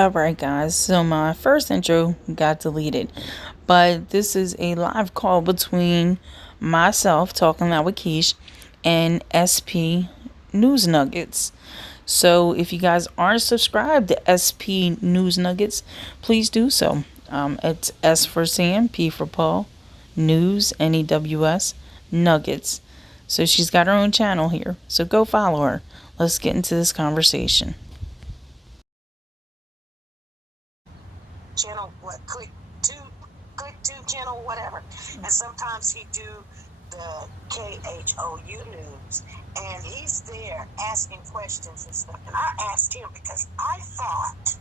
Alright guys, so my first intro got deleted, but this is a live call between myself, Talking Loud with Keish, and SP News Nuggets. So if you guys aren't subscribed to SP News Nuggets, please do so. It's S for Sam, P for Paul, News, News, Nuggets. So she's got her own channel here, so go follow her. Let's get into this conversation. Channel, click two channel, whatever. And sometimes he do the KHOU news, and he's there asking questions and stuff. And I asked him because I thought,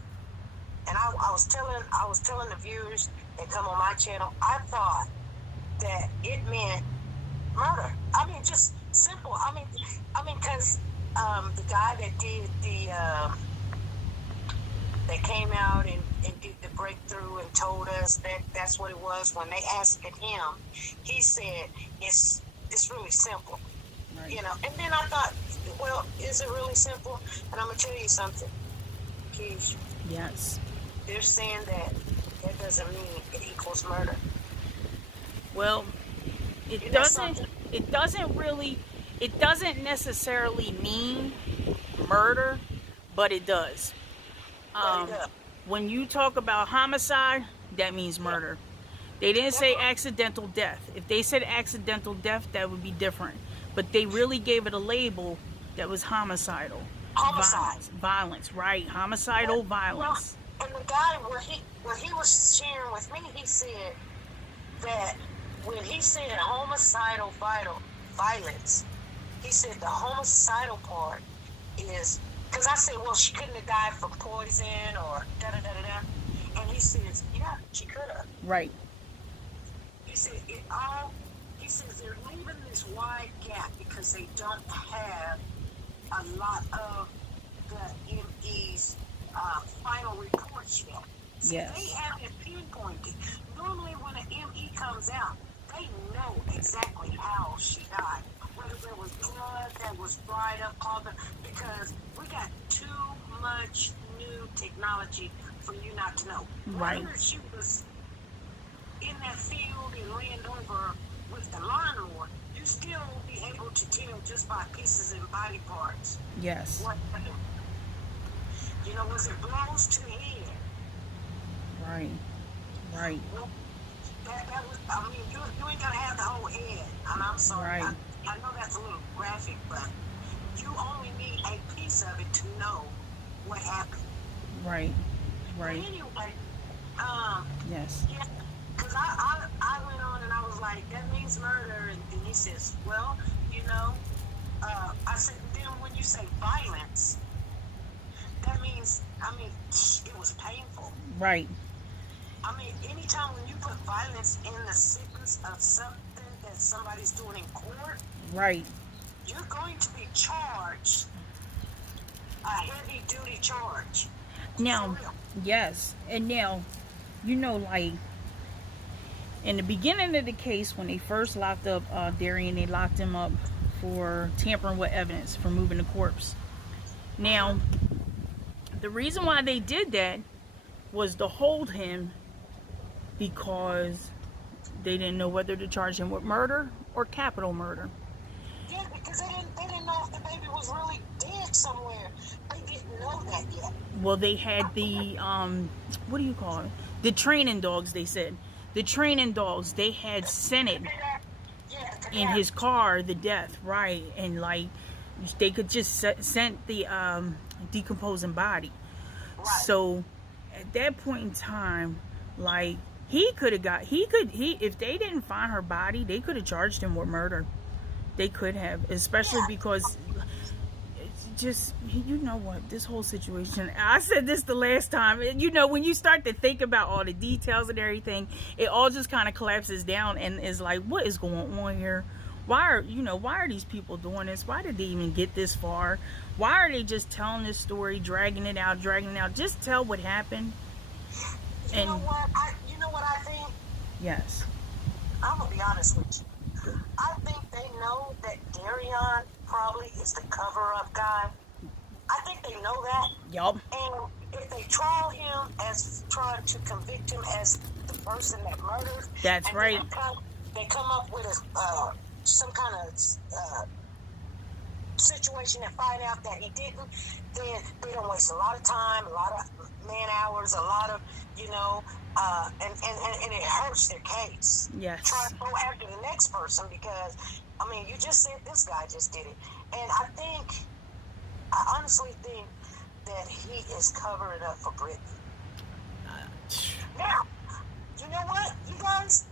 and I was telling the viewers that come on my channel, I thought that it meant murder. I mean, just simple. I mean, because the guy that did that came out and did the breakthrough and told us that that's what it was. When they asked him, he said it's really simple, right. And then I thought, well, is it really simple? And I'm gonna tell you something, Keish. Yes. They're saying that doesn't mean it equals murder. Well, it doesn't necessarily mean murder, but it does. When you talk about homicide, that means murder. They didn't say accidental death. If they said accidental death, that would be different. But they really gave it a label that was homicidal. Violence, right? Homicidal violence. And the guy, what he was sharing with me, he said that when he said homicidal violence, he said the homicidal part is, because I said, well, she couldn't have died from poison or da-da-da-da-da. And he says, yeah, she could have. Right. He said, he says they're leaving this wide gap because they don't have a lot of the ME's final reports yet. So yes. They haven't pinpointed. Normally when an ME comes out, they know exactly how she died. Whether there was blood that was dried up, because we got too much new technology for you not to know. Right. Whether she was in that field and ran over with the lawnmower, you still won't be able to tell just by pieces and body parts. Yes. What happened. Was it blows to the head? Right. Right. Well, that was, I mean, you ain't got to have the whole head. And I'm sorry. Right. I know that's a little graphic, but you only need a piece of it to know what happened. Right. Right. But anyway, yes. Yeah, because I went on and I was like, that means murder. And he says, well, I said, then when you say violence, that means, it was painful. Right. Anytime when you put violence in the sentence of something that somebody's doing in court, right, you're going to be charged a heavy-duty charge. Now, yes, and now, like, in the beginning of the case, when they first locked up Darian, they locked him up for tampering with evidence, for moving the corpse. Now, the reason why they did that was to hold him because they didn't know whether to charge him with murder or capital murder. Yeah, because they didn't know if the baby was really dead somewhere. They didn't know that yet. Well, they had the, what do you call it? The training dogs, they said. The training dogs, they had sent it in his car, the death, right? And, like, they could just sent the decomposing body. Right. So, at that point in time, like, if they didn't find her body, they could have charged him with murder. They could have, especially because it's just, what, this whole situation, I said this the last time, when you start to think about all the details and everything, it all just kind of collapses down and is like, what is going on here? Why are these people doing this? Why did they even get this far? Why are they just telling this story, dragging it out? Just tell what happened. You know what I think? Yes. I'm going to be honest with you. I think they know that Darian probably is the cover-up guy. I think they know that. Yup. And if they trial him as trying to convict him as the person that murdered, That's and right. They come up with some kind of situation and find out that he didn't, then they don't waste a lot of time, a lot of man hours, a lot of, and it hurts their case. Yes. Try to go after the next person because, I mean, you just said this guy just did it. And I honestly think that he is covering up for Brittany. Now, you know what, you guys?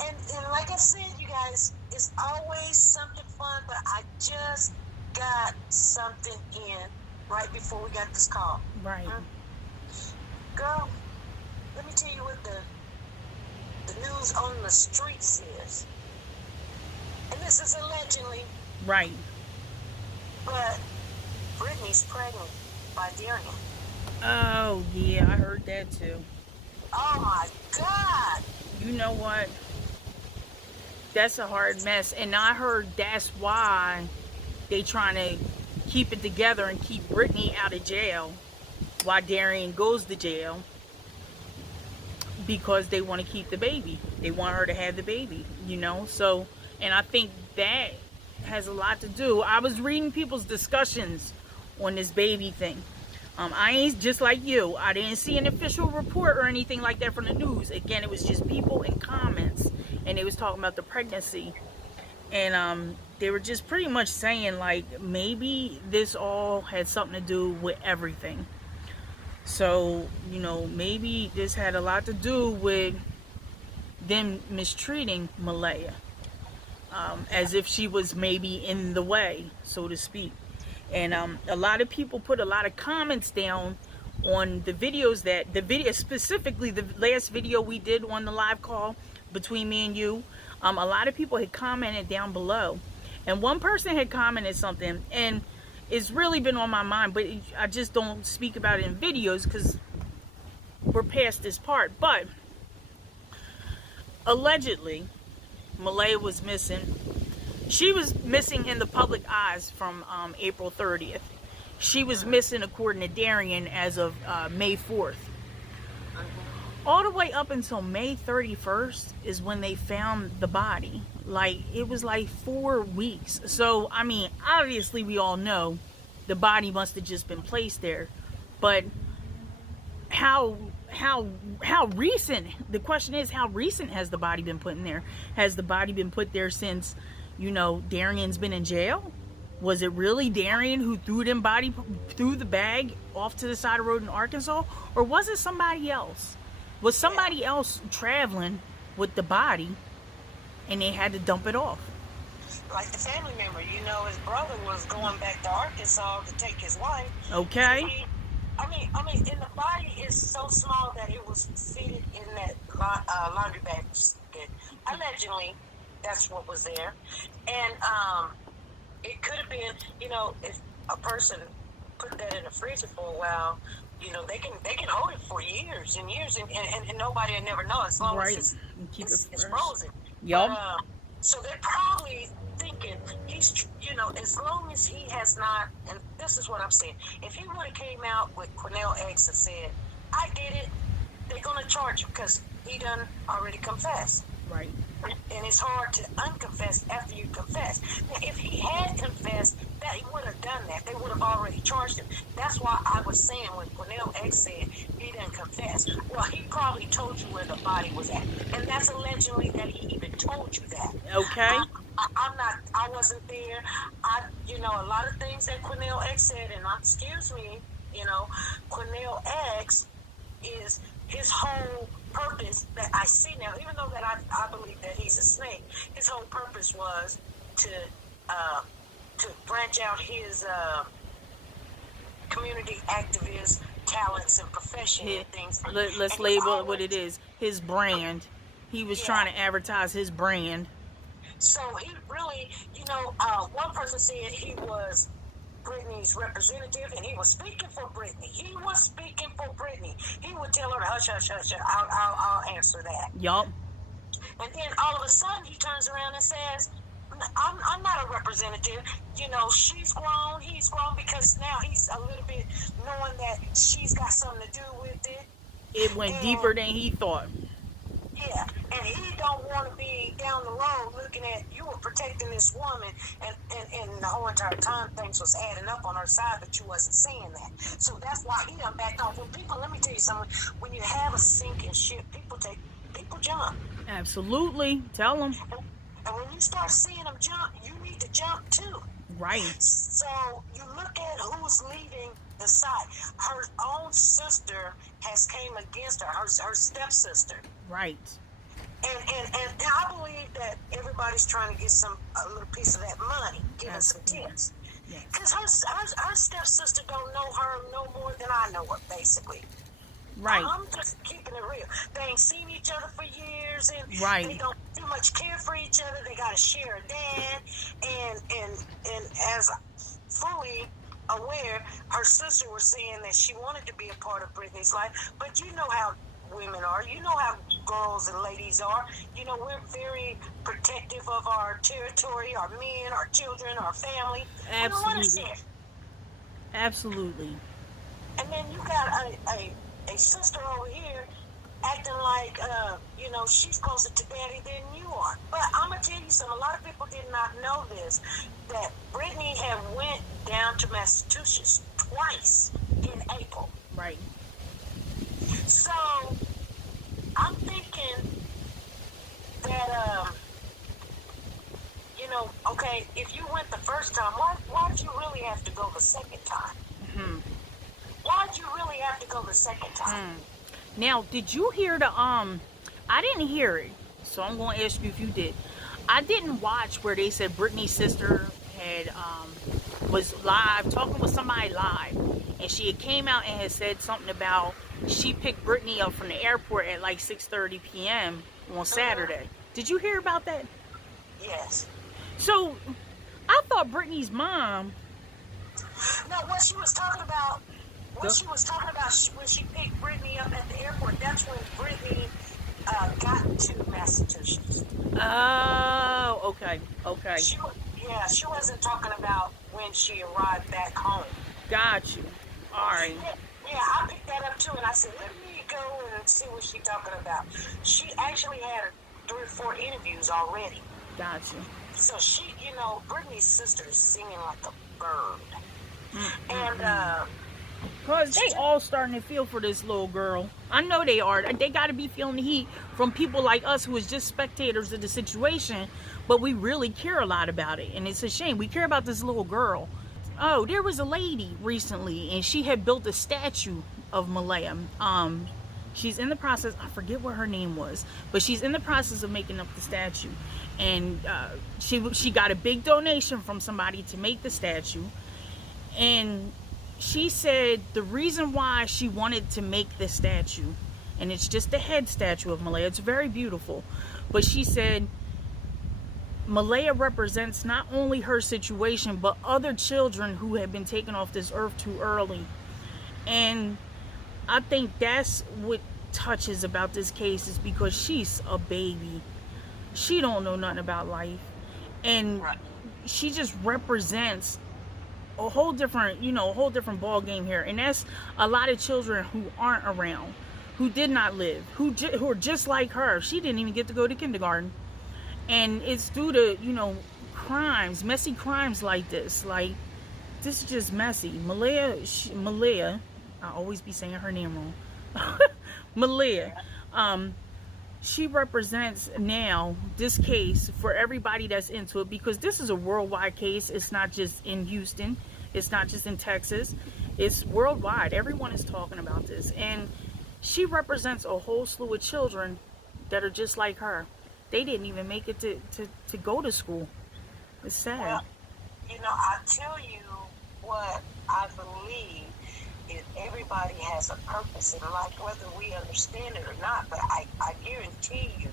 And like I said, you guys, it's always something fun, but I just got something in right before we got this call. Right. Girl, let me tell you what the news on the streets is. And this is allegedly. Right. But Brittany's pregnant by Darian. Oh, yeah, I heard that too. Oh, my God. You know what? That's a hard mess. And I heard that's why they trying to keep it together and keep Brittany out of jail while Darian goes to jail, because they want to keep the baby. They want her to have the baby, So, and I think that has a lot to do. I was reading people's discussions on this baby thing. I ain't just like you. I didn't see an official report or anything like that from the news. Again, it was just people in comments, and they was talking about the pregnancy. And they were just pretty much saying, like, maybe this all had something to do with everything. So, maybe this had a lot to do with them mistreating Maleah. As if she was maybe in the way, so to speak. And a lot of people put a lot of comments down on the videos specifically the last video we did on the live call between me and you. A lot of people had commented down below, and one person had commented something, and it's really been on my mind, but I just don't speak about it in videos because we're past this part. But allegedly, Maleah was missing. She was missing in the public eyes from April 30th. She was missing, according to Darian, as of May 4th. All the way up until May 31st is when they found the body. Like, it was like 4 weeks. So, I mean, obviously we all know the body must have just been placed there. But how recent, the question is, how recent has the body been put in there? Has the body been put there since, Darian's been in jail? Was it really Darian who threw the bag off to the side of the road in Arkansas? Or was it somebody else? Was somebody else traveling with the body and they had to dump it off? Like the family member, his brother was going back to Arkansas to take his wife. Okay. I mean, and the body is so small that it was fitted in that laundry basket. Allegedly, that's what was there. And it could have been, if a person put that in the freezer for a while, they can hold it for years and years, and nobody will never know as long as it's frozen. Yup. So they're probably thinking he's, as long as he has not, and this is what I'm saying, if he would have came out with Cornell X and said, I did it, they're going to charge him because he done already confessed. Right. And it's hard to unconfess after you confess. Now, if he had confessed, that he would have done that. They would have already charged him. That's why I was saying when Cornell X said he didn't confess, well, he probably told you where the body was at. And that's allegedly that he even told you that. Okay. I wasn't there. A lot of things that Cornell X said, and excuse me, Cornell X is his whole purpose that I see now, even though that I believe that he's a snake, his whole purpose was to branch out his community activist talents and profession and things. Let's label it what it is. His brand. He was trying to advertise his brand. So he really, one person said he was Brittany's representative, and he was speaking for Brittany. He would tell her, hush, hush, hush, I'll answer that. Yup. And then all of a sudden, he turns around and says, I'm not a representative. You know, she's grown, he's grown, because now he's a little bit knowing that she's got something to do with it. It went deeper than he thought. Yeah, and he don't want to be down the road looking at you were protecting this woman, and the whole entire time things was adding up on her side, but you wasn't seeing that. So that's why he done backed off. When people, let me tell you something, when you have a sinking ship, people jump. Absolutely. Tell them. And when you start seeing them jump, you need to jump too. Right. So you look at who's leaving the site. Her own sister has came against her, her stepsister. Right. And I believe that everybody's trying to get a little piece of that money, give her some tips. Because her stepsister don't know her no more than I know her, basically. Right. I'm just keeping it real. They ain't seen each other for years, and right. they don't too much care for each other. They got to share a dad, and as fully aware, her sister was saying that she wanted to be a part of Brittany's life, but you know how women are. You know how girls and ladies are. You know, we're very protective of our territory, our men, our children, our family. Absolutely. We don't want to share. Absolutely. And then you got a sister over here acting like, you know, she's closer to daddy than you are. But I'm going to tell you something. A lot of people did not know this, that Brittany had went down to Massachusetts twice in April. Right. So I'm thinking that, you know, okay, if you went the first time, why'd you really have to go the second time? Mm-hmm. Why'd you really have to go the second time? Now, did you hear the, I didn't hear it, so I'm going to ask you if you did. I didn't watch where they said Brittany's sister had, was live, talking with somebody live, and she had came out and had said something about she picked Brittany up from the airport at like 6:30 p.m. on Saturday. Did you hear about that? Yes. So, I thought Brittany's mom... No, what she was talking about... when she picked Brittany up at the airport, that's when Brittany got to Massachusetts. Oh, okay. She wasn't talking about when she arrived back home. Got you. All right. Yeah, I picked that up too, and I said, let me go and see what she's talking about. She actually had 3 or 4 interviews already. Got you. So she, you know, Brittany's sister is singing like a bird. Mm-hmm. And, because they all starting to feel for this little girl. I know they are. They got to be feeling the heat from people like us who is just spectators of the situation, but we really care a lot about it. And it's a shame. We care about this little girl. Oh, there was a lady recently, and she had built a statue of Maleah. She's in the process, I forget what her name was, but she's in the process of making up the statue. And she got a big donation from somebody to make the statue. And she said the reason why she wanted to make this statue, and it's just a head statue of Maleah, it's very beautiful, but she said Maleah represents not only her situation, but other children who have been taken off this earth too early. And I think that's what touches about this case, is because she's a baby. She don't know nothing about life. And she just represents a whole different, you know, a whole different ball game here. And that's a lot of children who aren't around, who did not live, who are just like her. She didn't even get to go to kindergarten. And it's due to, you know, crimes, messy crimes like this. Like, this is just messy. Maleah, I always be saying her name wrong. Maleah, she represents now this case for everybody that's into it, because this is a worldwide case. It's not just in Houston. It's not just in Texas. It's worldwide. Everyone is talking about this. And she represents a whole slew of children that are just like her. They didn't even make it to go to school. It's sad. Well, you know, I tell you what I believe is everybody has a purpose in life, whether we understand it or not. But I guarantee you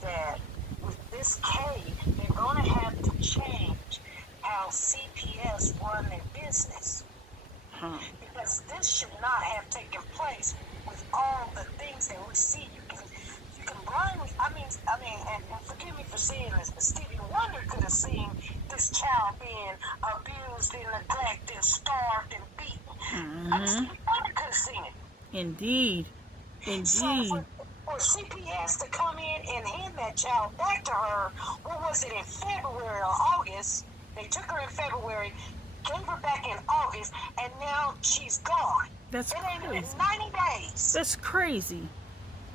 that with this case, they're going to have to change how CPS run their business. Because this should not have taken place with all the things that we see. You can blindly, I mean, and forgive me for saying this, but Stevie Wonder could have seen this child being abused and neglected and starved and beaten. Stevie Wonder could have seen it. Indeed. So for CPS to come in and hand that child back to her, what was it, in February or August? They took her in February, gave her back in August, and now she's gone. That's ain't crazy. been 90 days. That's crazy.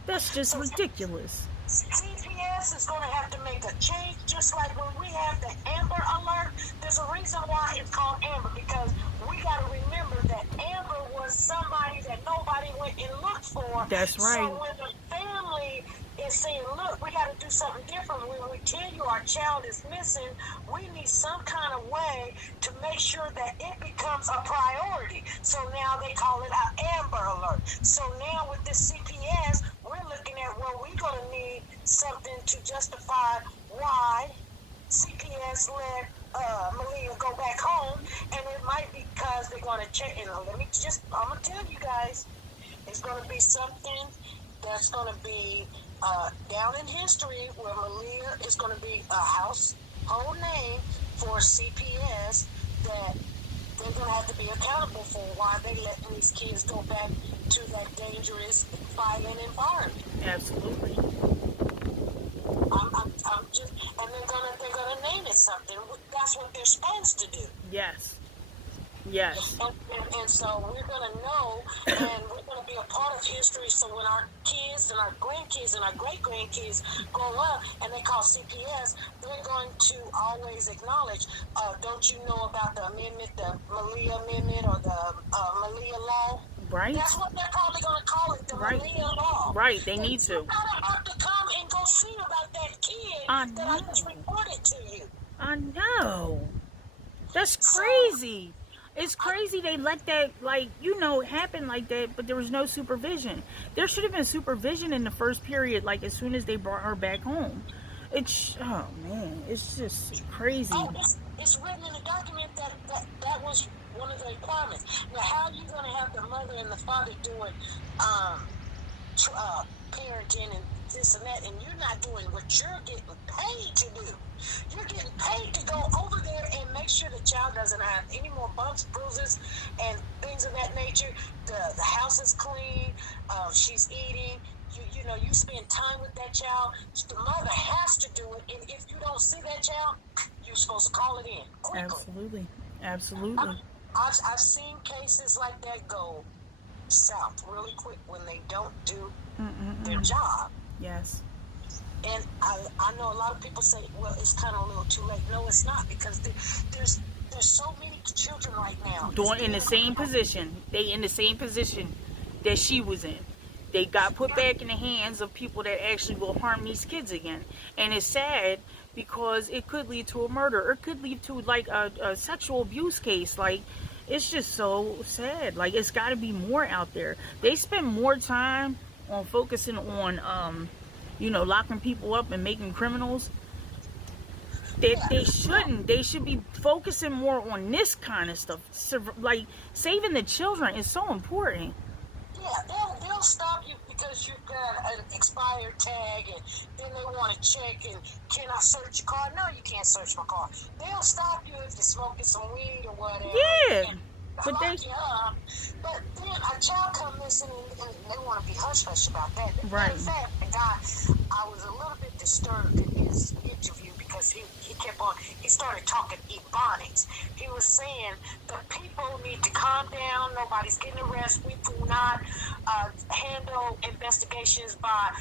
That's just ridiculous. CPS is going to have to make a change, just like when we have the Amber Alert. There's a reason why it's called Amber, because we got to remember that Amber was somebody that nobody went and looked for. That's right. So when the family is saying, look, we got to do something different. When we tell you our child is missing, we need some kind of way to make sure that it becomes a priority. So now they call it an Amber Alert. So now with this CPS, we're looking at, well, we're going to need something to justify why CPS let Maleah go back home, and it might be because they're going to check. And I'm going to tell you guys, it's going to be something that's going to be down in history where Maleah is going to be a household name for CPS that they're going to have to be accountable for why they let these kids go back to that dangerous, violent environment. Absolutely. I'm just, and they're gonna name it something. That's what they're supposed to do. Yes. And so we're gonna know, and we're gonna be a part of history. So when our kids and our grandkids and our great grandkids grow up and they call CPS, they're going to always acknowledge. Don't you know about the amendment, the Maleah amendment, or the Maleah law? Right. That's what they're probably going to call it, the Maleah law. Right, they need to. You gotta have to come and go see about that kid that I just reported to you. I know. That's crazy. It's crazy they let that, happen like that, but there was no supervision. There should have been supervision in the first period, as soon as they brought her back home. Oh man, it's just crazy. Oh, it's written in the document that was one of the requirements. Now, how are you going to have the mother and the father doing parenting and this and that, and you're not doing what you're getting paid to do? You're getting paid to go over there and make sure the child doesn't have any more bumps, bruises, and things of that nature. The house is clean. She's eating. You spend time with that child. The mother has to do it, and if you don't see that child, you're supposed to call it in quickly. Absolutely. I've seen cases like that go south really quick when they don't do their job. Yes. And I know a lot of people say, well, it's kind of a little too late. No, it's not, because there's so many children right now. In the same position. They in the same position that she was in. They got put back in the hands of people that actually will harm these kids again. And it's sad because it could lead to a murder, or it could lead to a sexual abuse case. It's just so sad. It's got to be more out there. They spend more time on focusing on locking people up and making criminals. They shouldn't. They should be focusing more on this kind of stuff. Saving the children is so important. Yeah, they'll stop you because you've got an expired tag, and then they want to check, and can I search your car? No, you can't search my car. They'll stop you if you're smoking some weed or whatever. Yeah. But then a child come missing, and they want to be hush-hush about that. Right. In fact, the guy, I was a little bit disturbed in his interview because he started talking Ebonics. He was saying the people need to calm down. Nobody's getting arrested. We do not handle investigations by,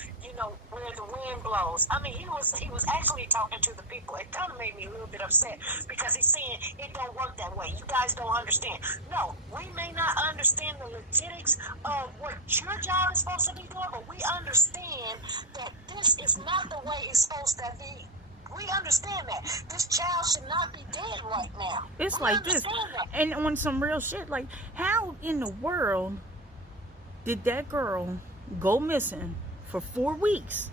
where the wind blows. I mean, he was actually talking to the people. It kind of made me a little bit upset because he's saying it don't work that way. You guys don't understand. No, we may not understand the logistics of what your job is supposed to be doing, but we understand that this is not the way it's supposed to be. We understand that. This child should not be dead right now. It's like this. And on some real shit, how in the world did that girl go missing for 4 weeks?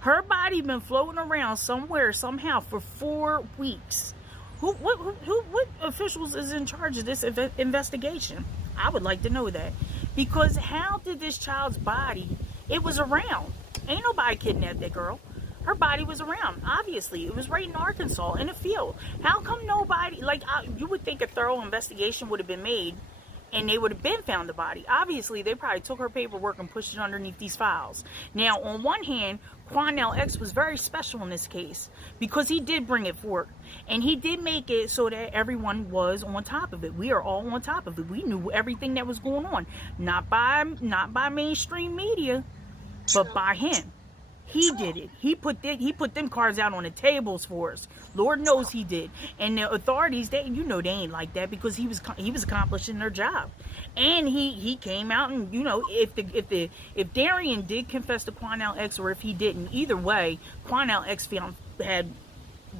Her body been floating around somewhere, somehow, for 4 weeks. What officials is in charge of this investigation? I would like to know that. Because how did this child's body, it was around. Ain't nobody kidnapped that girl. Her body was around. Obviously, it was right in Arkansas in a field. How come nobody, like, you would think a thorough investigation would have been made and they would have been found the body. Obviously, they probably took her paperwork and pushed it underneath these files. Now, on one hand, Quanell X was very special in this case because he did bring it forward. And he did make it so that everyone was on top of it. We are all on top of it. We knew everything that was going on. Not by mainstream media, but by him. He did it. He put them cards out on the tables for us. Lord knows he did. And the authorities, they ain't like that because he was accomplishing their job. And he came out and if Darian did confess to Quanell X or if he didn't, either way, Quanell X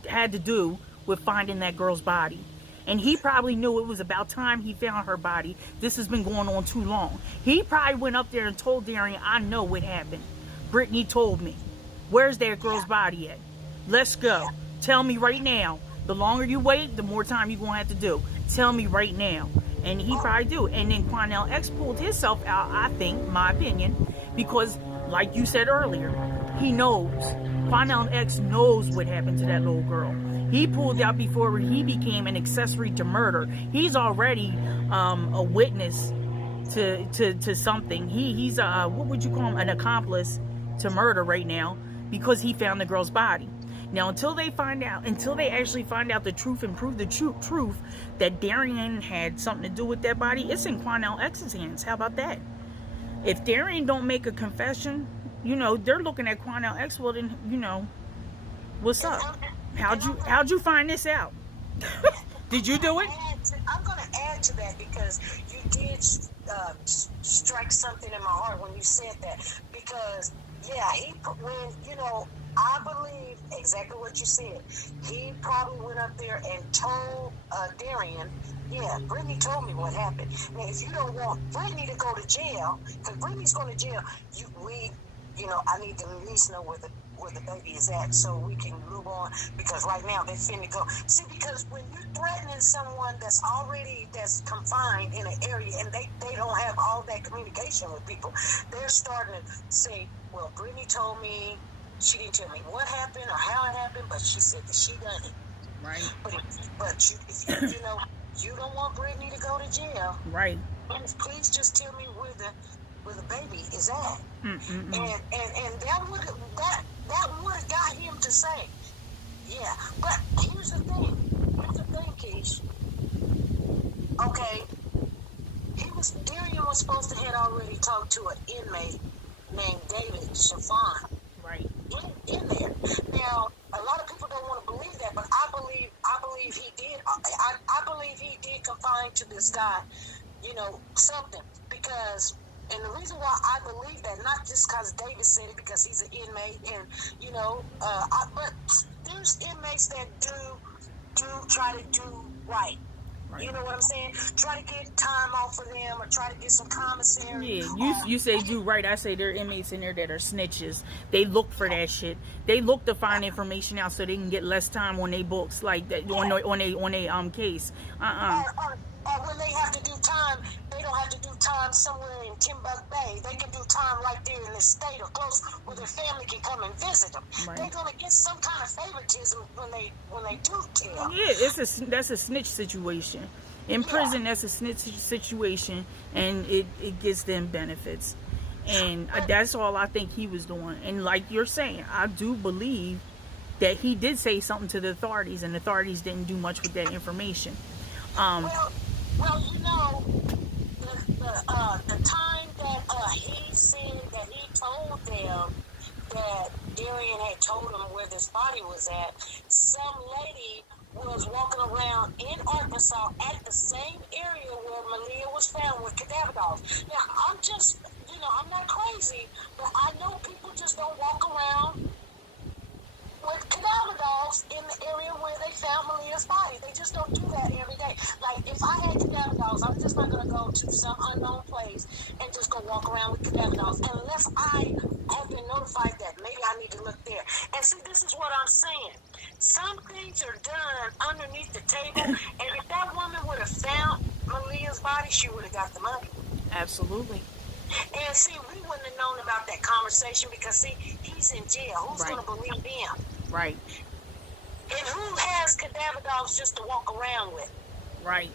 had to do with finding that girl's body. And he probably knew it was about time he found her body. This has been going on too long. He probably went up there and told Darian, I know what happened. Brittany told me. Where's that girl's body at? Let's go. Tell me right now. The longer you wait, the more time you're going to have to do. Tell me right now. And he probably do. And then Quanell X pulled himself out, I think, my opinion, because like you said earlier, he knows. Quanell X knows what happened to that little girl. He pulled out before he became an accessory to murder. He's already a witness to something. He's what would you call him? An accomplice to murder right now because he found the girl's body. Now, until they actually find out the truth and prove the truth that Darian had something to do with that body, it's in Quanell X's hands. How about that? If Darian don't make a confession, they're looking at Quanell X. Well, then, what's up? How'd you find this out? Did you do it? I'm going to add to that because you did strike something in my heart when you said that. Because, yeah, I believe exactly what you said. He probably went up there and told Darian, yeah, Brittany told me what happened. Now, if you don't want Brittany to go to jail, because Brittany's going to jail, I need to at least know where the baby is at so we can move on, because right now they're finna go. See, because when you're threatening someone that's confined in an area and they don't have all that communication with people, they're starting to say, well, Brittany told me, she didn't tell me what happened or how it happened, but she said that she done it. Right. But if you don't want Brittany to go to jail. Right. Please just tell me where the baby is at. Mm-mm-mm. And that would have got him to say, yeah. But here's the thing, Keish. Okay, Darian was supposed to have already talked to an inmate named David Chiffon. Right. In there. Now, a lot of people don't want to believe that, but I believe he did. I believe he did confine to this guy, something, because. And the reason why I believe that, not just because David said it, because he's an inmate, and but there's inmates that do try to do right. Right. You know what I'm saying? Try to get time off for them, or try to get some commissary. Yeah, you say do right. I say there are inmates in there that are snitches. They look for that shit. They look to find information out so they can get less time on their books, like that on a case. Or when they have to do time, they don't have to do time somewhere in Timbuk Bay. They can do time right there in the state or close where their family can come and visit them. Right. They're gonna get some kind of favoritism when they do tell. Yeah, that's a snitch situation. In prison, that's a snitch situation, and it gives them benefits. And that's all I think he was doing. And like you're saying, I do believe that he did say something to the authorities, and the authorities didn't do much with that information. Well, the time that he said that he told them that Darian had told him where this body was at, some lady was walking around in Arkansas at the same area where Maleah was found with cadaver dogs. Now, I'm just, I'm not crazy, but I know people just don't walk around with cadaver dogs in the area where they found Maleah's body. They just don't do that every day. Like, if I had cadaver dogs, I'm just not going to go to some unknown place and just go walk around with cadaver dogs unless I have been notified that maybe I need to look there. And see, this is what I'm saying. Some things are done underneath the table, and if that woman would have found Maleah's body, she would have got the money. Absolutely. And see, we wouldn't have known about that conversation because, see, he's in jail. Who's going to believe him? Right. And who has cadaver dogs just to walk around with? Right.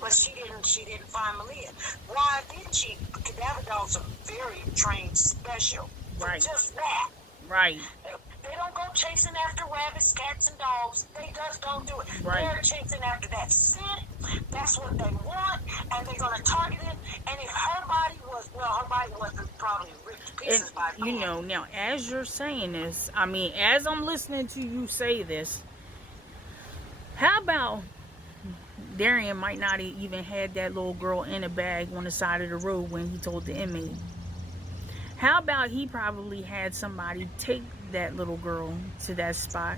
But she didn't find Maleah. Why didn't she? Cadaver dogs are very trained, special for just that. Right. They don't go chasing after rabbits, cats, and dogs. They just don't do it. Right. They're chasing after that scent. That's what they want, and they're going to target it. And if her body wasn't probably ripped to pieces by you know, now, as you're saying this, I mean, as I'm listening to you say this, how about Darian might not even had that little girl in a bag on the side of the road when he told the inmate? How about he probably had somebody take that little girl to that spot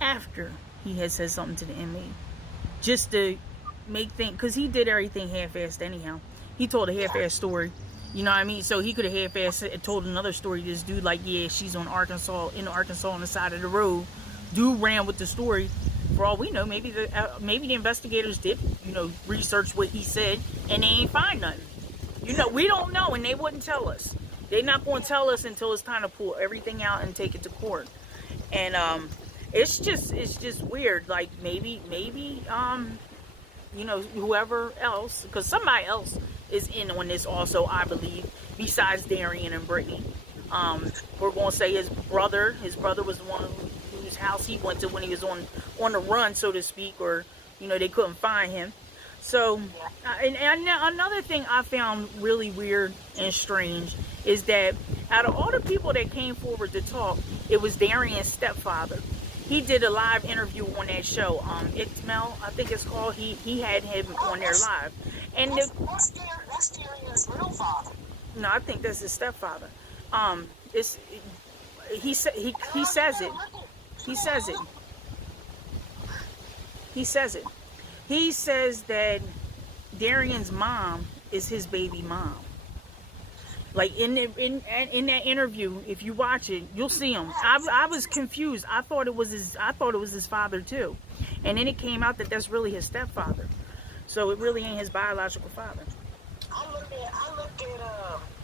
after he had said something to the inmate, just to make things, because he did everything half-assed anyhow. He told a half-assed story, you know what I mean? So he could have half-assed told another story to this dude, like, yeah, she's in Arkansas on the side of the road. Dude ran with the story. For all we know, maybe the investigators did, you know, research what he said, and they ain't find nothing. You know, we don't know, and they wouldn't tell us. They're not going to tell us until it's time to pull everything out and take it to court. And it's just weird. Like, maybe you know, whoever else, because somebody else is in on this also, I believe, besides Darian and Brittany. We're going to say his brother was the one whose house he went to when he was on the run, so to speak, or, you know, they couldn't find him. So, and another thing I found really weird and strange is that out of all the people that came forward to talk, it was Darian's stepfather. He did a live interview on that show, Itzmel, I think it's called. He had him on there live. And that's Darian's real father. No, I think that's his stepfather. He says it. He says that Darian's mom is his baby mom. Like in that interview, if you watch it, you'll see him. I was confused. I thought it was his father too, and then it came out that that's really his stepfather. So it really ain't his biological father. I look at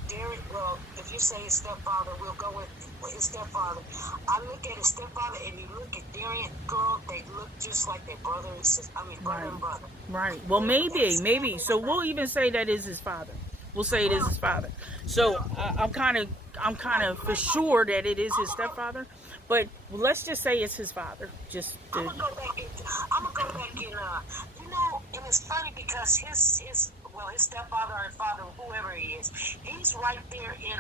Darian. Well, if you say his stepfather, we'll go with his stepfather. I look at his stepfather, and you look at Darian, girl, they look just like their brother and sister. I mean, brother and brother. Right. Well, maybe. So we'll even say that is his father. We'll say it is his father. So I'm kind of for sure that it is his stepfather, but let's just say it's his father. I'm gonna go back and you know, and it's funny because his stepfather or father, whoever he is, he's right there in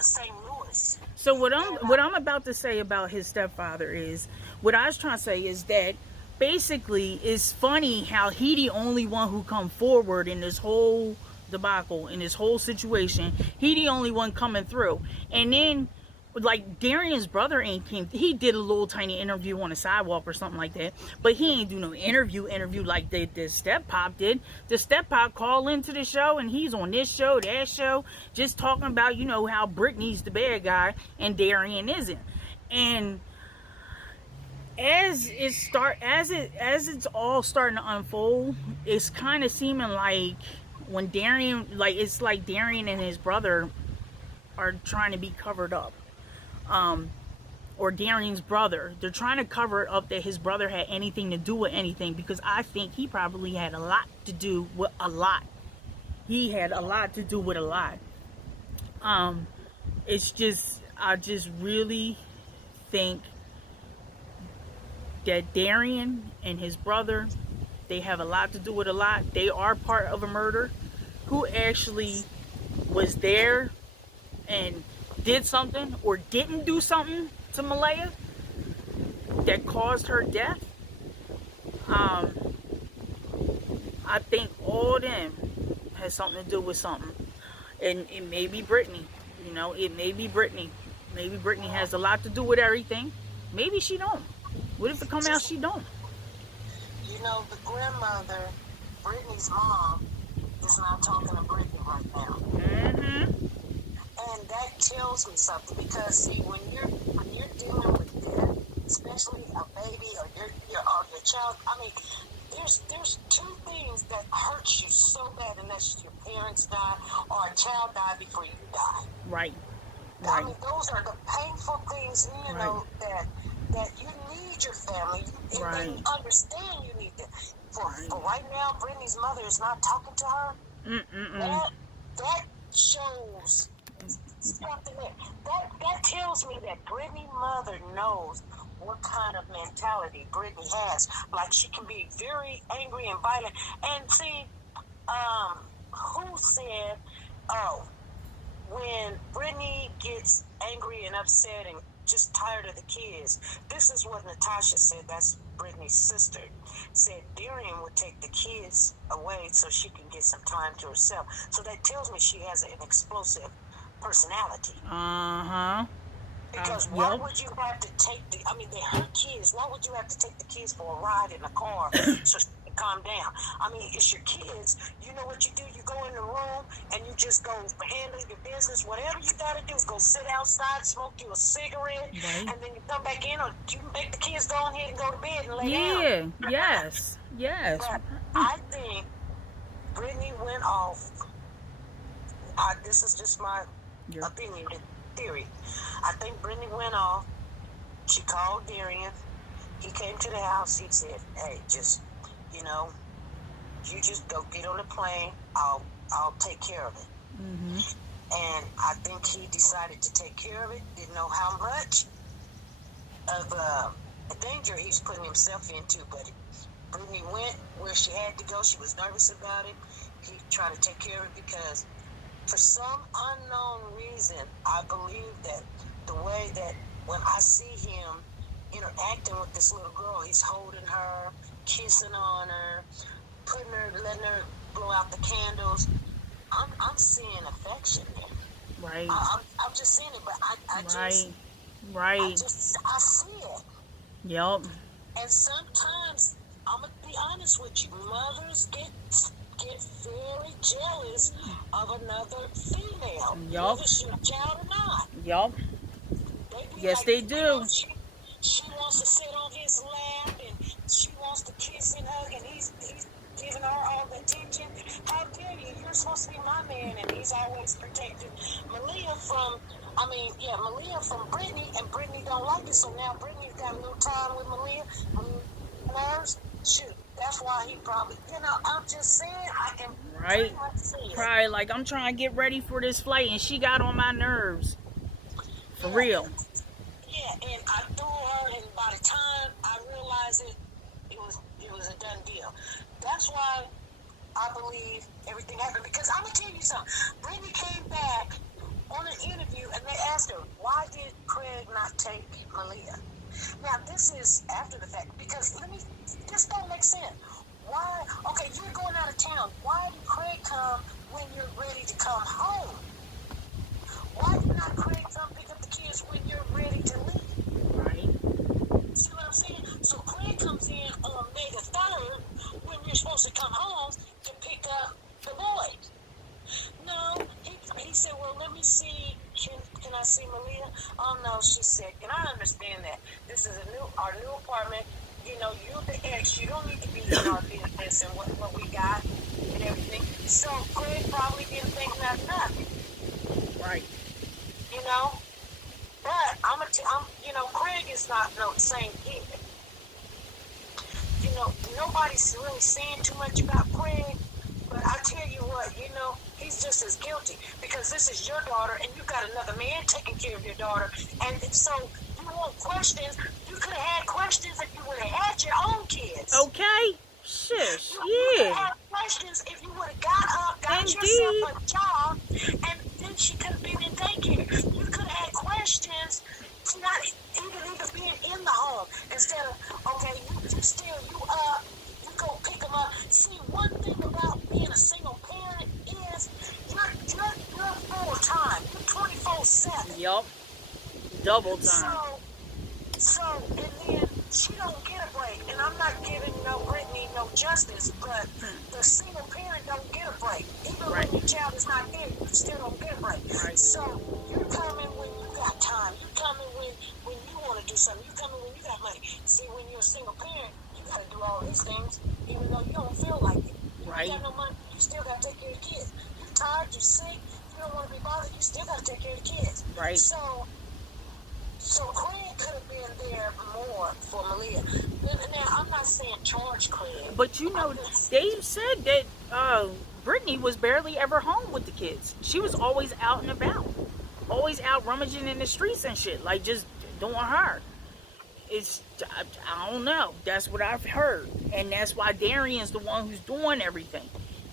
St. Louis. So what I'm about to say about his stepfather is, what I was trying to say is that basically it's funny how he the only one who come forward in this whole debacle, in this whole situation. He the only one coming through. And then, like, Darian's brother he did a little tiny interview on the sidewalk or something like that, but he ain't do no interview like the Step Pop did. The Step Pop called into the show, and he's on this show, that show, just talking about, you know, how Brittany's the bad guy and Darian isn't. And as it's all starting to unfold, it's kind of seeming like when Darian, like, it's like Darian and his brother are trying to be covered up. Or Darian's brother, they're trying to cover it up that his brother had anything to do with anything, because I think he probably had a lot to do with a lot. He had a lot to do with a lot. I just really think that Darian and his brother, they have a lot to do with a lot. They are part of a murder. Who actually was there and did something or didn't do something to Maleah that caused her death? I think all of them has something to do with something. And it may be Brittany. You know, it may be Brittany. Maybe Brittany has a lot to do with everything. Maybe she don't. What if it come out she don't? You know, the grandmother, Brittany's mom, is not talking to Brittany right now. Mm-hmm. And that tells me something, because see, when you're dealing with death, especially a baby or your child, I mean, there's two things that hurts you so bad, and that's your parents die or a child die before you die. Right. I mean, those are the painful things, you know, that you need your family, and they understand you need them. For right now, Brittany's mother is not talking to her. That shows something that tells me that Brittany's mother knows what kind of mentality Brittany has. Like, she can be very angry and violent. And see, who said, oh, when Brittany gets angry and upset and just tired of the kids, this is what Natasha said. That's Brittany's sister. Said Darian would take the kids away so she can get some time to herself. So that tells me she has an explosive personality. Because why would you have to take they're her kids. Why would you have to take the kids for a ride in the car so she can calm down? I mean, it's your kids. You know what you do? You go in the room and you just go handle your business. Whatever you got to do, go sit outside, smoke you a cigarette, and then you come back in, or you make the kids go ahead and go to bed and lay down. Yes. But I think Brittany went off. This is just my opinion. Theory. I think Brittany went off. She called Darian. He came to the house. He said, hey, just, you just go get on the plane. I'll take care of it. And I think he decided to take care of it. Didn't know how much of a danger he's putting himself into, but Brittany went where she had to go. She was nervous about it. He tried to take care of it because for some unknown reason, I believe that the way that when I see him interacting with this little girl, he's holding her, kissing on her, letting her blow out the candles. I'm seeing affection there. Right. I'm just seeing it, but I see it. Yep. And sometimes, I'm going to be honest with you, mothers get very jealous of another female, whether she's a child or not. Yup. Yes, they do. She wants to sit on his lap, and she wants to kiss and hug, and he's giving her all the attention. How dare you? You're supposed to be my man, and he's always protecting Maleah from Brittany, and Brittany don't like it, so now Brittany's got no time with Maleah. Nerves, shoot. That's why he probably, I'm just saying, I can pretty much see it. Probably like, I'm trying to get ready for this flight, and she got on my nerves. For real. Yeah, and I threw her, and by the time I realized it was a done deal. That's why I believe everything happened, because I'm going to tell you something. Brittany came back on an interview, and they asked her, why did Craig not take Maleah? Now, this is after the fact, because this don't make sense. Why? Okay, you're going out of town. Why did Craig come when you're ready to come home? Why did not Craig come pick up the kids when you're ready to leave? Right. See what I'm saying? So Craig comes in on May the 3rd when you're supposed to come home to pick up the boys. No, he said, well, let me see. Can I see Maleah? Oh, no, she's sick. And I understand that. This is our new apartment. You're the ex. You don't need to be in our business and what we got and everything. So Craig probably didn't think nothing. Right. But Craig is not the same either. Nobody's really saying too much about Craig, but I tell you what, he's just as guilty, because this is your daughter, and you got another man taking care of your daughter, and so you want questions. You could have had questions if you would have had your own kids. Okay. Shush. You would have had questions if you would have got yourself a job, and then she could have been in daycare. You could have had questions, not even being in the home, instead of, okay, you go pick them up. See, one thing about being a single parent is you're full time. You're 24/7. Yup. Double time. So, and then she don't get a break. And I'm not giving Brittany no justice, but the single parent don't get a break. Even when your child is not there, you still don't get a break. Right. So you're coming when you got time. You're coming when you want to do something. You're coming when you got money. See, when you're a single parent, you gotta do all these things, even though you don't feel like it. Right. You got no money, you still gotta take care of the kids. You're tired, you're sick, you don't want to be bothered, you still gotta take care of the kids. Right. So Craig could have been there more for Maleah. Now, I'm not saying charge Craig. But you know, they said that Brittany was barely ever home with the kids. She was always out and about. Always out rummaging in the streets and shit. Like, just doing her. I don't know. That's what I've heard. And that's why Darian's the one who's doing everything.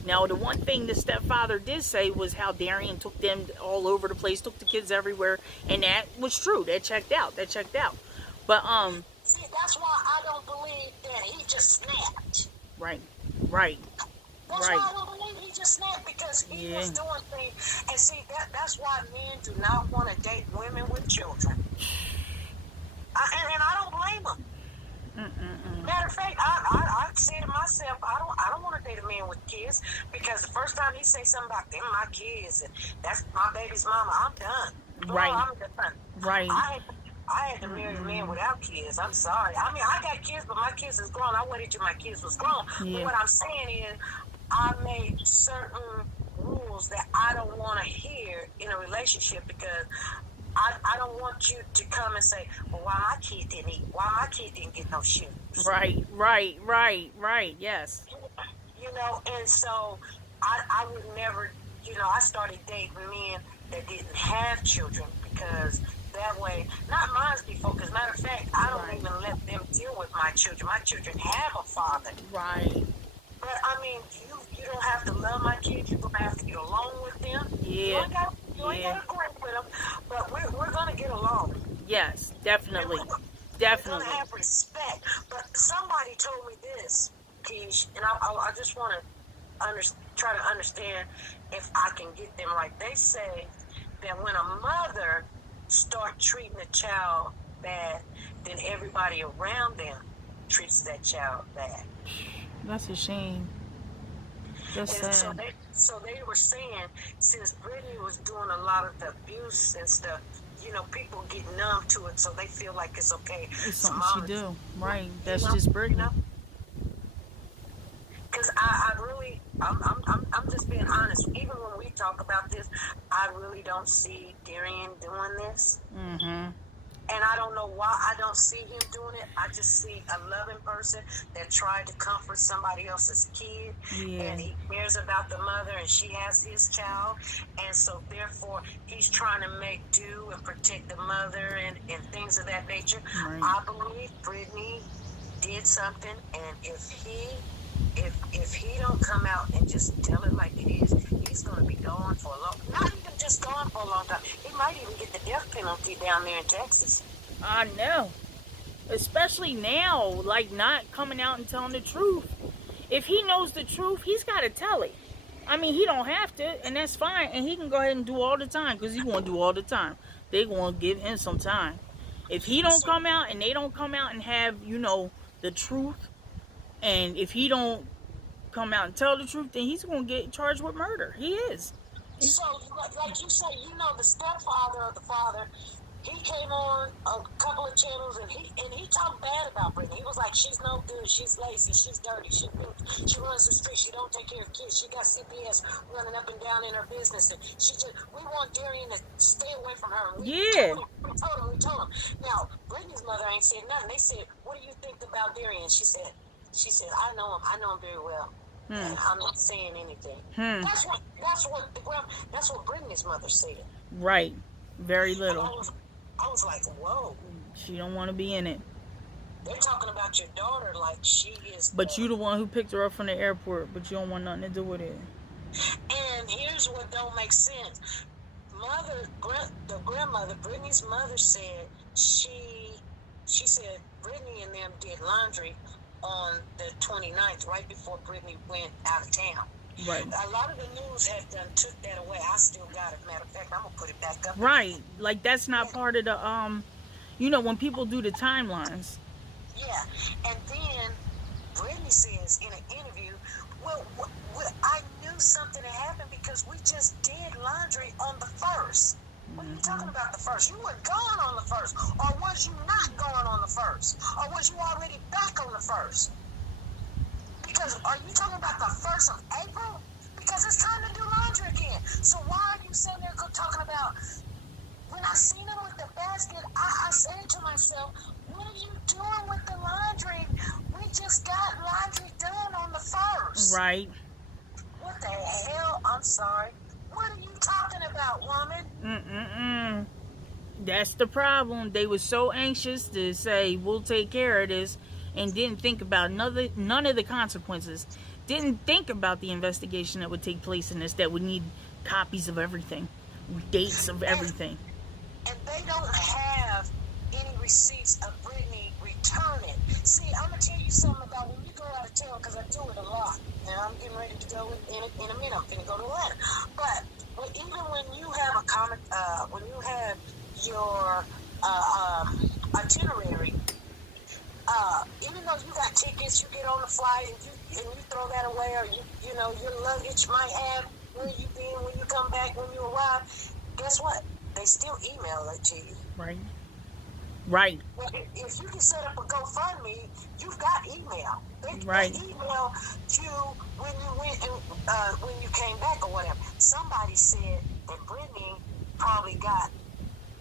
Now, the one thing the stepfather did say was how Darian took them all over the place, took the kids everywhere, and that was true. That checked out. But see, that's why I don't believe that he just snapped. Right. That's why I don't believe he just snapped, because he was doing things. And see, that's why men do not want to date women with children. And I don't blame them. Matter of fact, I said to myself, I don't want to date a man with kids, because the first time he say something about them, my kids, and that's my baby's mama, I'm done. Right. I'm done. Right. I had to marry a man without kids. I'm sorry. I mean, I got kids, but my kids is grown. I waited till my kids was grown. Yeah. But what I'm saying is, I made certain rules that I don't want to hear in a relationship, because I don't want you to come and say, well, why my kid didn't eat? Why my kid didn't get no shoes? Right. Yes. You know, and so I would never, I started dating men that didn't have children, because that way, not mine before, because matter of fact, I don't even let them deal with my children. My children have a father. Right. But, I mean, you don't have to love my kids. You're going to have to get along with them. Yeah. You ain't got to agree with them, but we're going to get along. Yes, definitely. We're going to have respect. But somebody told me this, Keish, and I just want to try to understand if I can get them right. They say that when a mother start treating a child bad, then everybody around them treats that child bad. That's a shame. That's sad. So they were saying, since Brittany was doing a lot of the abuse and stuff, people get numb to it, so they feel like it's okay. It's something she do. Right. That's just Brittany. Because I'm just being honest. Even when we talk about this, I really don't see Darian doing this. Mm-hmm. And I don't know why I don't see him doing it. I just see a loving person that tried to comfort somebody else's kid. Yeah. And he cares about the mother, and she has his child. And so, therefore, he's trying to make do and protect the mother and things of that nature. Right. I believe Brittany did something. And if he don't come out and just tell it like it is, he's going to be gone for a long time. Not even just gone for a long time. He might even get the death penalty down there in Texas. I know. Especially now, like, not coming out and telling the truth. If he knows the truth, he's got to tell it. I mean, he don't have to, and that's fine. And he can go ahead and do all the time, because he's going to do all the time. They're going to give him some time. If he don't come out and they don't come out and have, the truth, and if he don't come out and tell the truth, then he's going to get charged with murder. He is. So, like you say, the stepfather of the father, he came on a couple of channels and he talked bad about Brittany. He was like, she's no good, she's lazy, she's dirty, she runs the street, she don't take care of kids, she got CPS running up and down in her business, and we want Darian to stay away from her. We told him. Now, Brittany's mother ain't said nothing. They said, what do you think about Darian? She said, I know him very well. And I'm not saying anything. That's what Brittany's mother said. Right. Very little. I was like, whoa. She don't want to be in it. They're talking about your daughter like she is. But you the one who picked her up from the airport, but you don't want nothing to do with it. And here's what don't make sense. The grandmother, Brittany's mother said she said Brittany and them did laundry on the 29th, right before Brittany went out of town. Right. A lot of the news had took that away. I still got it. Matter of fact, I'm going to put it back up. Right. Like, that's not part of the, when people do the timelines. Yeah. And then Brittany says in an interview, well, I knew something had happened because we just did laundry on the 1st. What are you talking about the 1st? You were gone on the 1st. Or was you not gone on the 1st? Or was you already back on the 1st? Because are you talking about the 1st of April? Because it's time to do laundry again. So why are you sitting there talking about, when I seen him with the basket, I said to myself, what are you doing with the laundry? We just got laundry done on the 1st. Right. What the hell? I'm sorry. What are you talking about, woman? That's the problem. They were so anxious to say, we'll take care of this, and didn't think about none of the consequences. Didn't think about the investigation that would take place in this, that would need copies of everything, dates of everything. And they don't have any receipts of Brittany returning. See, I'm going to tell you something about when you go out of town, because I do it a lot. Now, I'm getting ready to go in a minute. I'm going to go to Atlanta. But even when you have a comic, when you have your itinerary, even though you got tickets, you get on the flight and you throw that away, or you know your luggage might have where you been when you come back, when you arrive. Guess what? They still email it to you. Right. Right. Well, if you can set up a GoFundMe, you've got email. They email you when you went and when you came back or whatever. Somebody said that Brittany probably got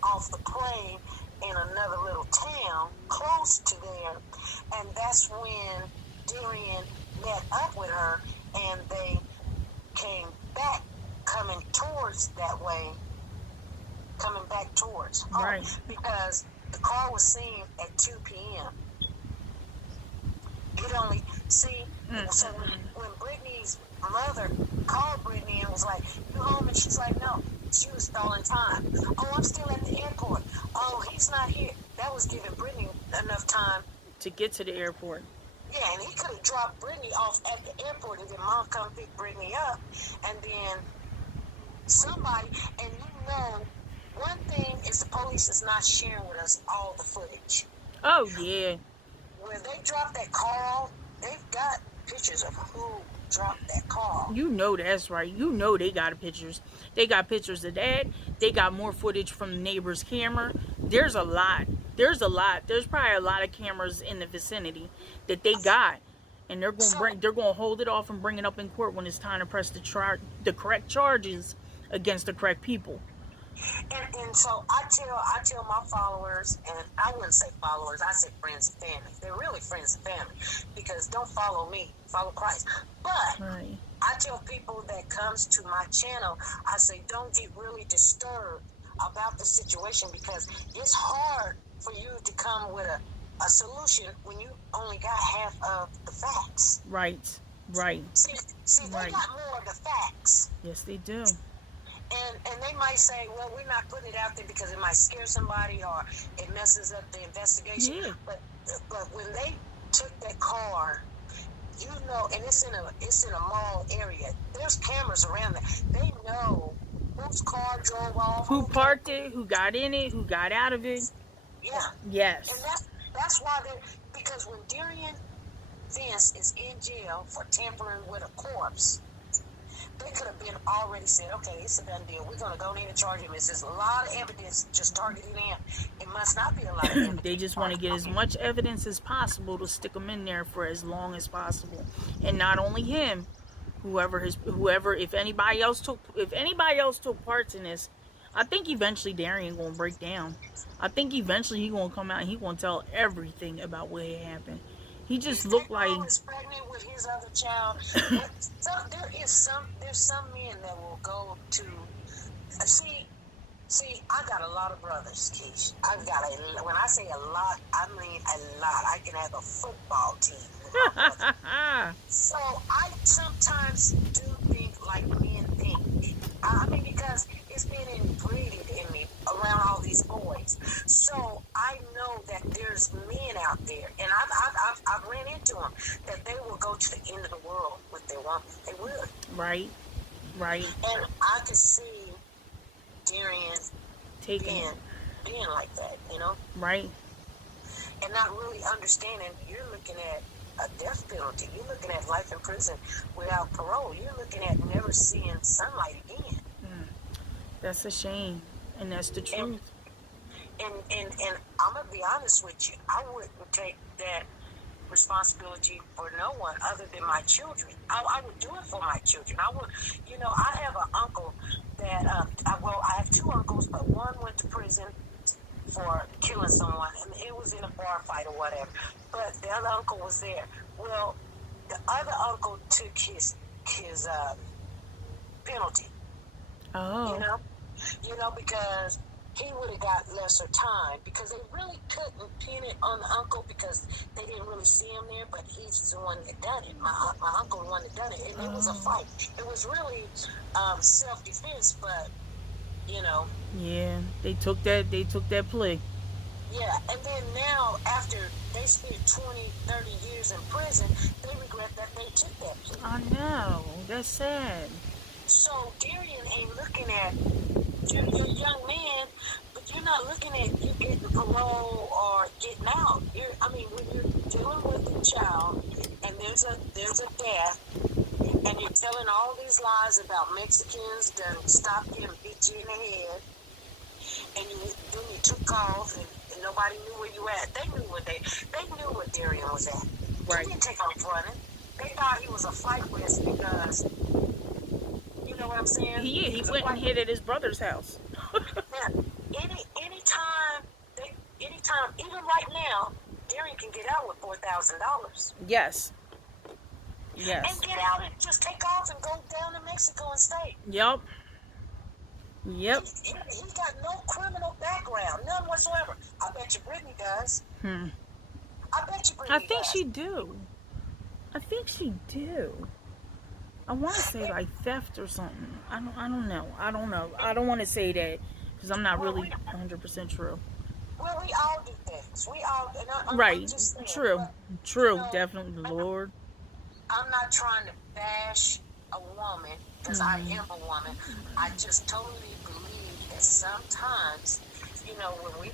off the plane in another little town close to there, and that's when Darian met up with her, and they came back coming back towards home, right, because the car was seen at 2 p.m. It only so when Brittany's mother called Brittany and was like, "You home?" and she's like, "No." She was stalling time. "Oh, I'm still at the airport." "Oh, he's not here." That was giving Brittany enough time to get to the airport. Yeah, and he could have dropped Brittany off at the airport, and then Mom come pick Brittany up, and then somebody, and you know, one thing is the police is not sharing with us all the footage. Oh, yeah. Where they dropped that car off, they've got pictures of who dropped that car. You know that's right. You know they got pictures. They got pictures of that. They got more footage from the neighbor's camera. There's a lot. There's probably a lot of cameras in the vicinity that they got, and they're gonna hold it off and bring it up in court when it's time to press the correct charges against the correct people. And so I tell my followers, and I wouldn't say followers, I say friends and family. They're really friends and family, because don't follow me, follow Christ. But right. I tell people that comes to my channel, I say, don't get really disturbed about the situation, because it's hard for you to come with a solution when you only got half of the facts. Right. See, they got more of the facts. Yes, they do. And they might say, well, we're not putting it out there because it might scare somebody or it messes up the investigation. Yeah. But when they took that car, you know, and it's in a mall area, there's cameras around there. They know whose car drove off, who parked it, who got in it, who got out of it. Yeah. Yes. And that's why because when Darian Vince is in jail for tampering with a corpse, they could have been already said, okay, it's a done deal. We're going to go in and charge him. There's a lot of evidence just targeting him. It must not be a lot of evidence. They just want to get as much evidence as possible to stick him in there for as long as possible. And not only him, whoever, if anybody else took parts in this, I think eventually Darian going to break down. I think eventually he going to come out and he going to tell everything about what had happened. He just looked like he was pregnant with his other child. So there's some men that will go to see. I got a lot of brothers, Keish. When I say a lot, I mean a lot. I can have a football team. So I sometimes do think like men think. I mean, because it's been inbreeded in me around all these boys. So I know that there's men out there, and I've ran into them, that they will go to the end of the world with their woman. They would. Right. And I could see Darian being like that, you know? Right. And not really understanding, you're looking at a death penalty. You're looking at life in prison without parole. You're looking at never seeing sunlight again. That's a shame, and that's the truth. And I'm gonna be honest with you. I wouldn't take that responsibility for no one other than my children. I would do it for my children. I would, I have an uncle that, I have two uncles, but one went to prison for killing someone, and it was in a bar fight or whatever. But the other uncle was there. Well, the other uncle took his penalty. Oh. Because he would have got lesser time, because they really couldn't pin it on the uncle because they didn't really see him there, but he's the one that done it. My uncle the one that done it, and it was a fight. It was really self-defense, but Yeah, they took that plea. Yeah, and then now, after they spent 20, 30 years in prison, they regret that they took that plea. I know, that's sad. So Darian ain't looking at you're a young man, but you're not looking at you getting parole or getting out. When you're dealing with a child and there's a death, and you're telling all these lies about Mexicans that stopped you and beat you in the head, and then you took off and nobody knew where you at. They knew where Darian was at. Right. They didn't take off running. They thought he was a flight risk because, you know what I'm saying? He went and hid at his brother's house. Anytime, even right now, Darian can get out with $4,000. Yes. And get out and just take off and go down to Mexico and stay. Yep. He got no criminal background, none whatsoever. I bet you Brittany does. I bet you Brittany I think does. she do. I want to say like theft or something. I don't know. I don't want to say that because I'm not really 100% true. Well, we all do things. We all. Right. I'm just saying, True. Definitely, Lord. I'm not trying to bash a woman because I am a woman. I just totally believe that sometimes, when we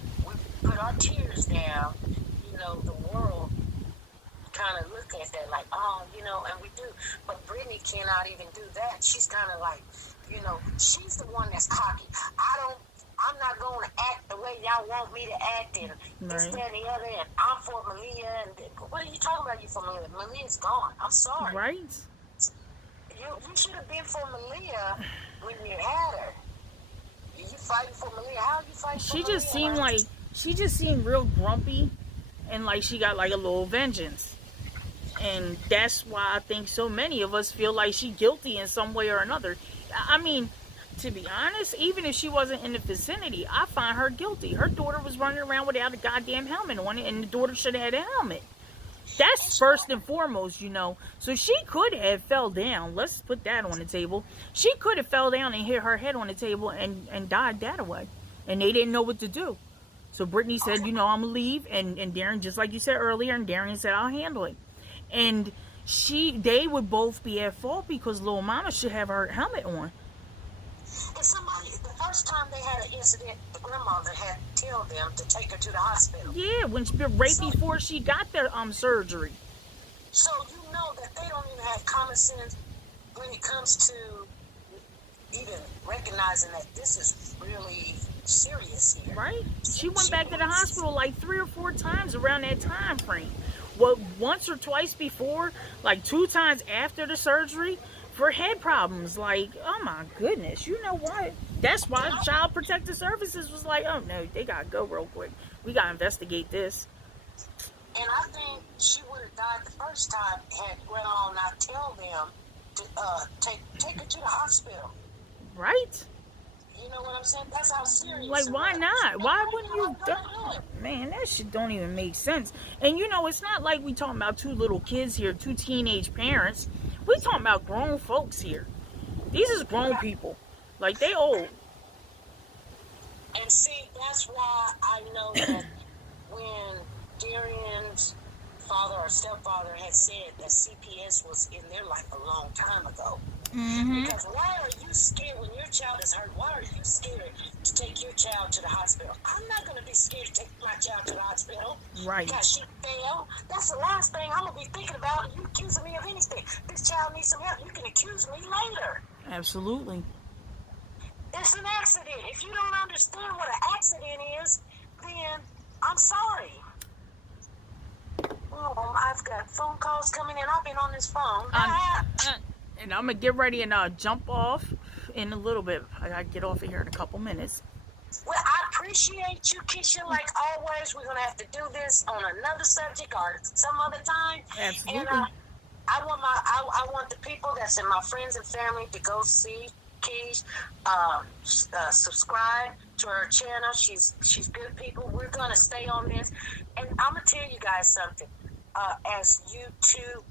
put our tears down, the world kind of look at that like, and we do. But Brittany cannot even do that. She's kind of like, she's the one that's cocky. I'm not going to act the way y'all want me to act, and this, that, and the other, and I'm for Maleah, and what are you talking about? You for Maleah? Maleah's gone. I'm sorry. Right? You should have been for Maleah when you had her. You fighting for Maleah? How are you fighting for Maleah? She just seemed real grumpy, and like she got like a little vengeance. And that's why I think so many of us feel like she's guilty in some way or another. I mean, to be honest, even if she wasn't in the vicinity, I find her guilty. Her daughter was running around without a goddamn helmet on it, and the daughter should have had a helmet. That's first and foremost, So she could have fell down. Let's put that on the table. She could have fell down and hit her head on the table and died that way. And they didn't know what to do. So Brittany said, I'm going to leave. And Darren, just like you said earlier, and Darren said, I'll handle it. And they would both be at fault because little mama should have her helmet on. And the first time they had an incident, the grandmother had to tell them to take her to the hospital. Yeah, before she got their surgery. So you know that they don't even have common sense when it comes to even recognizing that this is really serious here. Right? She went back to the hospital like 3 or 4 times around that time frame. Well, once or twice before, like 2 times after the surgery, for head problems. Like, oh my goodness, you know what? That's why Child Protective Services was like, oh no, they gotta go real quick. We gotta investigate this. And I think she would have died the first time had Grandma not tell them to take her to the hospital. Right? You know what I'm saying? That's how serious. Like, why not? Why wouldn't you? Man, that shit don't even make sense. And it's not like we talking about 2 little kids here, 2 teenage parents. We talking about grown folks here. These is grown people. Like, they old. And see, that's why I know that when Darian's father or stepfather had said that CPS was in their life a long time ago. Because why are you scared when your child is hurt? Why are you scared to take your child to the hospital? I'm not going to be scared to take my child to the hospital. Right. Because she fell. That's the last thing I'm going to be thinking about. You accusing me of anything. This child needs some help. You can accuse me later. Absolutely. It's an accident. If you don't understand what an accident is, then I'm sorry. I've got phone calls coming in. I've been on this phone. And I'm gonna get ready and jump off in a little bit. I gotta get off of here in a couple minutes. Well, I appreciate you, Keisha. Like always, we're gonna have to do this on another subject or some other time. Absolutely. And I want the people that's in my friends and family to go see Keish, subscribe to her channel. She's good people. We're gonna stay on this, and I'm gonna tell you guys something. As YouTube,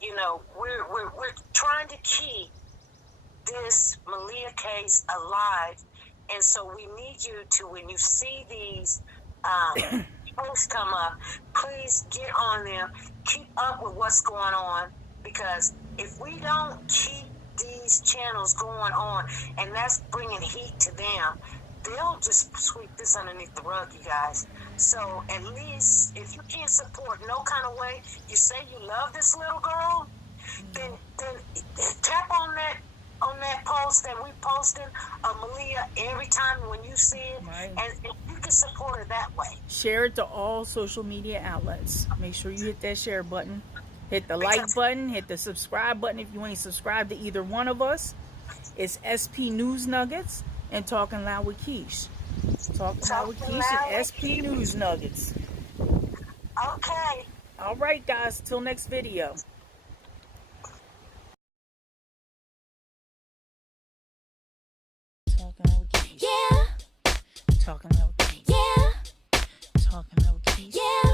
you know, we're trying to keep this Maleah case alive, and so we need you to, when you see these posts come up, please get on them, keep up with what's going on, because if we don't keep these channels going on, and that's bringing heat to them, they'll just sweep this underneath the rug, you guys. So at least if you can't support no kind of way, you say you love this little girl, then tap on that post that we posted of Maleah every time when you see it, right, and you can support her that way. Share it to all social media outlets. Make sure you hit that share button, hit the like button, hit the subscribe button if you ain't subscribed to either one of us. It's SP News Nuggets and Talking Loud with Keish. Talking Loud with Keish and SP News Nuggets. Okay. All right, guys. Till next video. Talking Loud with Keish. Yeah. Talking Loud with